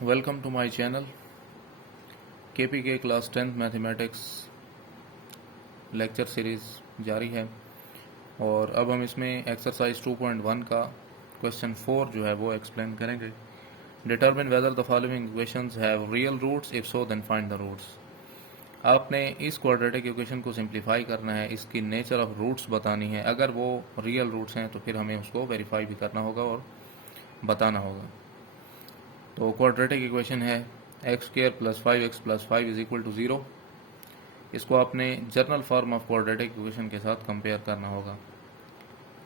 Welcome to my channel KPK class 10th mathematics lecture series जारी है और अब हम इसमें एक्सरसाइज 2.1 का क्वेश्चन 4 जो है वो एक्सप्लेन करेंगे। Determine whether the following equations have real roots, if so then find the roots. आपने इस क्वाड्रेटिक इक्वेशन को सिंप्लीफाई करना है, इसकी नेचर ऑफ रूट्स बतानी है। अगर वो रियल रूट्स हैं तो फिर हमें उसको वेरीफाई भी करना होगा और बताना होगा। तो क्वाड्रेटिक इक्वेशन है x square plus 5x plus 5 is equal to 0। इसको आपने general form of quadratic equation के साथ कंपेयर करना होगा।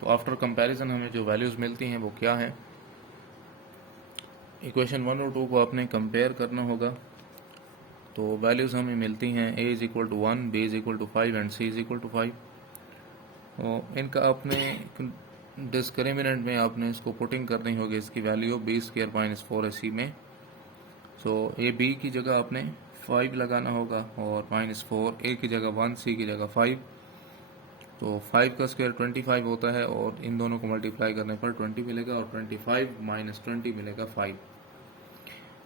तो आफ्टर कंपैरिजन हमें जो वैल्यूज़ मिलती हैं वो क्या है, इक्वेशन 1 और 2 को आपने कंपेयर करना होगा। तो वैल्यूज़ हमें मिलती हैं a is equal to 1, b is equal to 5 and c is equal to 5। तो इनका आपने डिस्क्रिमिनेंट में आपने इसको पुटिंग करनी होगी, इसकी value b square minus 4ac में। सो ए बी की जगह आपने 5 लगाना होगा और -4 ए की जगह 1, सी की जगह 5। तो 5 का स्क्वायर 25 होता है और इन दोनों को मल्टीप्लाई करने पर 20 मिलेगा और 25 माइनस 20 मिलेगा 5।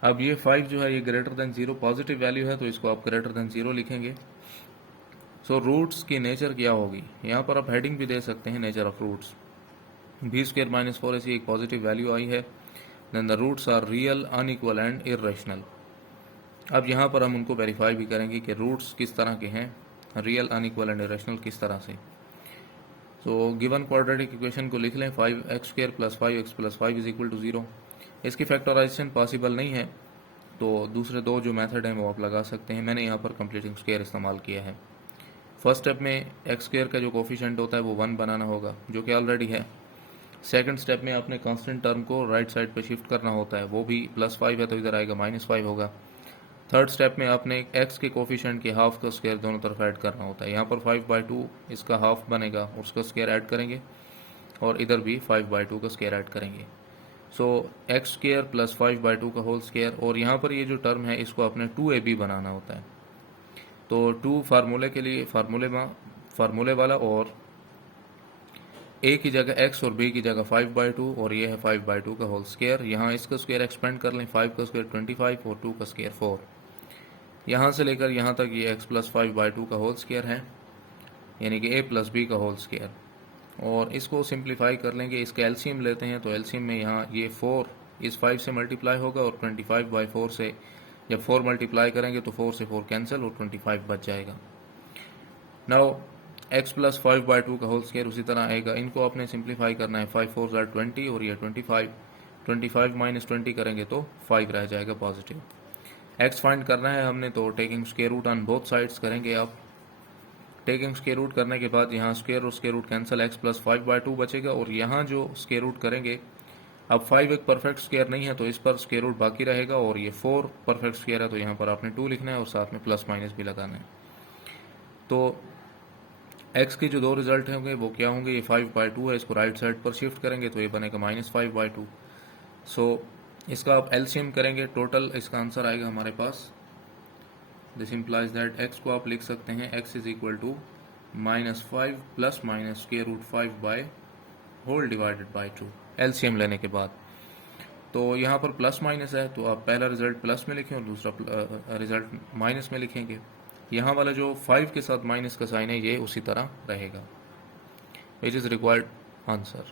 अब ये 5 जो है ये ग्रेटर देन 0 पॉजिटिव वैल्यू है, तो इसको आप ग्रेटर देन 0 लिखेंगे। सो रूट्स की नेचर क्या होगी, यहाँ पर आप हेडिंग भी दे सकते हैं, nature of roots. B square minus 4 ऐसी एक पॉजिटिव वैल्यू आई है, then the roots are real, unequal and irrational. अब यहाँ पर हम उनको वेरीफाई भी करेंगे कि रूट्स किस तरह के हैं, रियल, अनइक्वल एंड इरेशनल किस तरह से। सो गिवन क्वाड्रेटिक इक्वेशन को लिख लें, 5x square plus 5x plus 5 is equal to 0। इसकी फैक्टराइजेशन पॉसिबल नहीं है, तो दूसरे दो जो मेथड हैं वो आप लगा सकते हैं। मैंने यहाँ पर कंप्लीटिंग स्क्वायर इस्तेमाल किया है। फर्स्ट स्टेप में एक्स स्क्वायर का जो कोफिशिएंट होता है वो 1 बनाना होगा, जो कि ऑलरेडी है। सेकंड स्टेप में आपने कांस्टेंट टर्म को राइट साइड पे शिफ्ट करना होता है, वो भी +5 है तो इधर आएगा -5 होगा। थर्ड स्टेप में आपने x के कोफिशिएंट के हाफ का स्क्वायर दोनों तरफ ऐड करना होता है। यहाँ पर 5/2 इसका हाफ बनेगा और उसका स्क्वायर ऐड करेंगे और इधर भी 5/2 का स्क्वायर ऐड करेंगे। सो एक्स स्क्वायर प्लस 5/2 का होल स्क्वायर, और यहाँ पर ये जो टर्म है इसको आपने 2ab बनाना होता है। तो 2 फार्मूले के लिए फार्मूले वाला, और a की जगह x और b की जगह 5/2 और ये है 5/2 का होल स्क्वायर। यहाँ इसका स्क्वायर एक्सपेंड कर लें, 5 का स्क्वायर 25 और 2 का स्क्वायर 4। यहाँ से लेकर यहाँ तक ये x प्लस 5/2 का होल स्क्वायर है, यानी कि a प्लस b का होल स्क्वायर। और इसको सिंप्लीफाई कर लेंगे, इसका एलसीएम लेते हैं। तो एलसीएम में यहाँ ये 4 इस 5 से मल्टीप्लाई होगा और 25/4 से जब 4 मल्टीप्लाई करेंगे तो 4 से 4 कैंसिल और 25 बच जाएगा। नाउ x प्लस 5/2 का होल स्क्वायर उसी तरह आएगा। इनको आपने सिंप्लीफाई करना है, 5 4 ज़ार 20 और ये 25 माइनस 20 करेंगे तो 5 रह जाएगा पॉजिटिव। x फाइंड करना है हमने, तो taking square root on both sides करेंगे। आप टेकिंग स्क्वायर रूट करने के बाद यहाँ स्क्वायर और square root cancel, x plus 5/2 बचेगा और यहाँ जो स्क्वायर रूट करेंगे, अब 5 एक परफेक्ट स्क्वायर नहीं है तो इस पर स्क्वायर रूट बाकी रहेगा, और ये 4 परफेक्ट स्क्वायर है तो यहाँ पर आपने 2 लिखना है और साथ में प्लस माइनस भी लगाना है। तो x के जो दो रिजल्ट होंगे वो क्या होंगे, ये 5/2 है, इसको राइट साइड पर शिफ्ट करेंगे तो ये बनेगा -5/2। सो इसका आप एलसीएम करेंगे, टोटल इसका आंसर आएगा हमारे पास। दिस इम्प्लाइज दैट x को आप लिख सकते हैं x is equal to -5 plus minus square root 5 by whole divided by 2, LCM लेने के बाद। तो यहाँ पर प्लस माइनस है तो आप पहला रिजल्ट प्लस में लिखें और दूसरा रिजल्ट माइनस में लिखेंगे। यहाँ वाला जो 5 के साथ माइनस का साइन है ये उसी तरह रहेगा, which is required answer.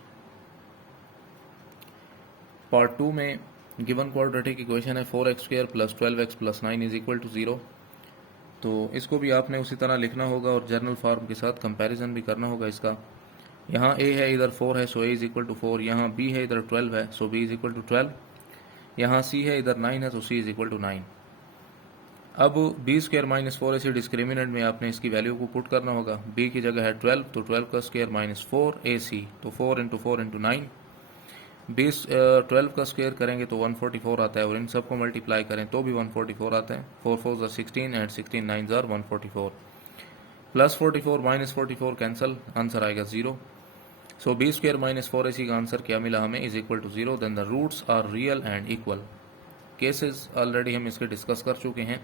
Part 2 में गिवन क्वाड्रेटिक इक्वेशन है 4x square plus 12x plus 9 is equal to 0। तो इसको भी आपने उसी तरह लिखना होगा और जर्नल फॉर्म के साथ कंपैरिजन भी करना होगा इसका। यहाँ a है, इधर 4 है, so a is equal to 4। यहाँ b है, इधर 12 है, so b is equal to 12। यहाँ c है, इधर 9 है, तो c इज इक्वल टू 9। अब b स्क्वायर माइनस 4 ऐसे डिस्क्रिमिनेंट में आपने इसकी वैल्यू को पुट करना होगा। b की जगह है 12, तो 12 का स्क्वायर माइनस 4ac, तो 4 इंटू 4 इंटू 9। 12 का स्क्वायर करेंगे तो 144 आता है, और इन सबको मल्टीप्लाई करें तो भी 144 आता है। 4 4 ज़ार 16 एंड 16 9 ज़ार 144, प्लस 44 माइनस 44 कैंसिल, आंसर आएगा 0। सो b स्क्वायर माइनस 4ac का आंसर क्या मिला हमें, is equal to 0। Then the roots are real and equal. Cases already हम इसके डिस्कस कर चुके हैं,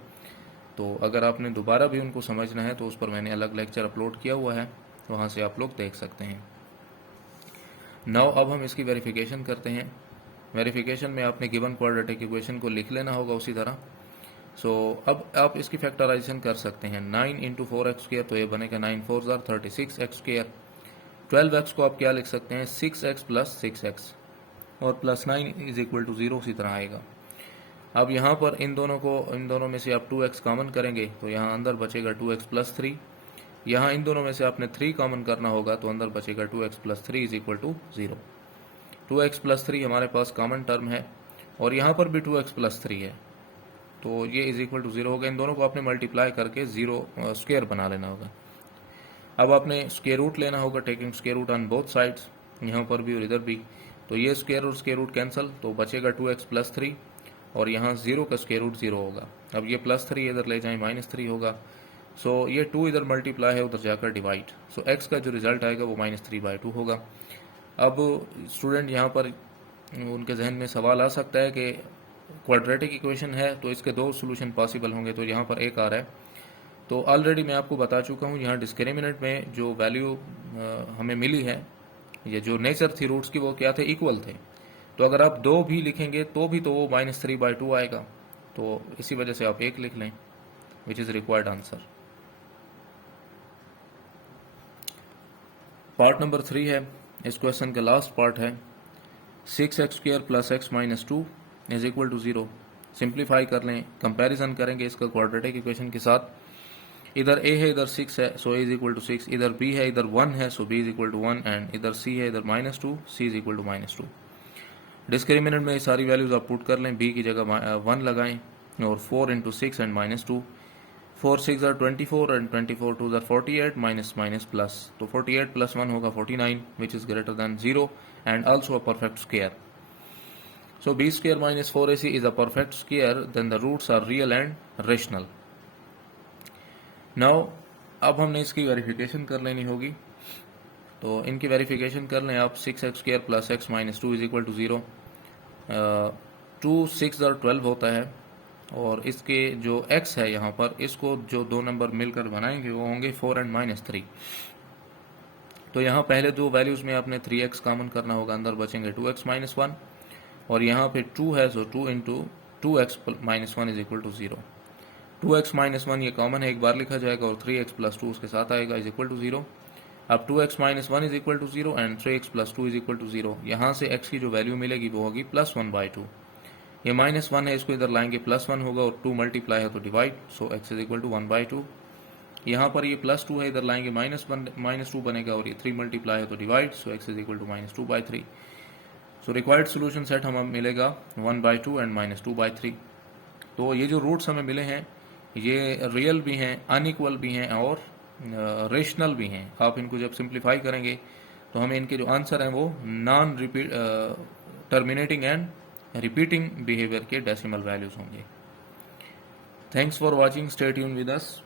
तो अगर आपने दोबारा भी उनको समझना है तो उस पर मैंने अलग लेक्चर अपलोड किया हुआ है, वहाँ से आप लोग देख सकते हैं। नाउ अब हम इसकी वेरिफिकेशन करते हैं। वेरिफिकेशन में आपने गिवन क्वाड्रेटिक इक्वेशन को लिख लेना होगा उसी तरह। सो अब आप इसकी फैक्टराइजेशन कर सकते हैं। 9 इंटू 4x² तो ये बनेगा 9 4 36x²। 12x को आप क्या लिख सकते हैं, 6x प्लस 6x और प्लस 9 इज इक्वल टू 0 उसी तरह आएगा। अब यहाँ पर इन दोनों में से आप 2x कॉमन करेंगे तो यहाँ अंदर बचेगा 2x प्लस 3। यहाँ इन दोनों में से आपने 3 कॉमन करना होगा तो अंदर बचेगा 2x plus 3 is equal to 0। 2x plus 3 हमारे पास कॉमन टर्म है और यहाँ पर भी 2x प्लस 3 है तो ये इज इक्वल टू 0 होगा। इन दोनों को आपने मल्टीप्लाई करके 0 स्क्वायर बना लेना होगा। अब आपने स्क्वायर रूट लेना होगा, taking square root on both sides, यहाँ पर भी और इधर भी। तो ये स्क्वायर और स्क्वायर रूट कैंसिल तो बचेगा 2x प्लस 3 और यहाँ 0 का स्क्वायर रूट 0 होगा। अब ये प्लस 3 इधर ले जाएं -3 होगा। सो ये 2 इधर मल्टीप्लाई है, उधर जाकर डिवाइड। सो x का जो रिजल्ट आएगा वो -3/2 होगा। अब स्टूडेंट यहाँ पर उनके जहन में सवाल आ सकता है कि क्वाड्रेटिक इक्वेशन है तो इसके 2 सोल्यूशन पॉसिबल होंगे, तो यहाँ पर एक आ रहा है। तो ऑलरेडी मैं आपको बता चुका हूँ, यहाँ डिस्क्रिमिनेंट में जो वैल्यू हमें मिली है, ये जो नेचर थी रूट्स की, वो क्या थे, इक्वल थे। तो अगर आप 2 भी लिखेंगे तो भी तो वो -3/2 आएगा, तो इसी वजह से आप 1 लिख लें, which is required answer. Part number 3 है, इस क्वेश्चन का लास्ट पार्ट है। 6x² plus x minus 2 is equal to 0। Simplify कर लें, कंपैरिजन करेंगे इसका क्वाड्रेटिक इक्वेशन के साथ। इधर a है, इधर 6 है, so a is equal to 6। इधर b है, इधर 1 है, so b is equal to 1। And इधर c है, इधर -2, c is equal to -2। Discriminant में ये सारी वैल्यूज आप पुट कर लें, b की जगह 1 लगाएं और 4 into 6 and -2। 4 6 are 24 and 24 2 are 48 minus plus, तो 48 plus 1 होगा 49 which is greater than 0 and also a perfect square. So b square minus 4ac is a perfect square, then the roots are real and rational. Now अब हमने इसकी verification कर लेनी होगी, तो इनकी वेरिफिकेशन कर लें आप। 6x² plus x minus 2 is equal to 0। 2 6 और 12 होता है और इसके जो x है यहाँ पर, इसको जो 2 नंबर मिलकर बनाएंगे वो होंगे 4 एंड -3। तो यहाँ पहले 2 वैल्यूज में आपने 3x कॉमन करना होगा, अंदर बचेंगे 2x माइनस 1 और यहाँ पे 2 है, so 2 into 2x minus 1 is equal to 0। 2x minus 1 ये कॉमन है, एक बार लिखा जाएगा और 3x प्लस 2 उसके साथ आएगा, इज इक्वल टू 0। अब 2x minus 1 is equal to 0 and 3x plus 2 is equal to 0। यहाँ से x की जो वैल्यू मिलेगी वो होगी +1/2। ये -1 है, इसको इधर लाएंगे +1 होगा और 2 मल्टीप्लाई है तो divide, so x is equal to 1/2। यहाँ पर ये +2 है, इधर लाएंगे -2 बनेगा और ये 3 मल्टीप्लाई है तो divide, so x is equal to -2/3। So required solution set हमें मिलेगा 1/2 एंड -2/3। तो ये जो रूट्स हमें मिले हैं ये रियल भी हैं, अनइक्वल भी हैं और रेशनल भी हैं। आप इनको जब सिंप्लीफाई करेंगे तो हमें इनके जो आंसर हैं वो non repeat terminating and repeating behaviour के डेसिमल वैल्यूज होंगे। Thanks for watching, stay tune with us.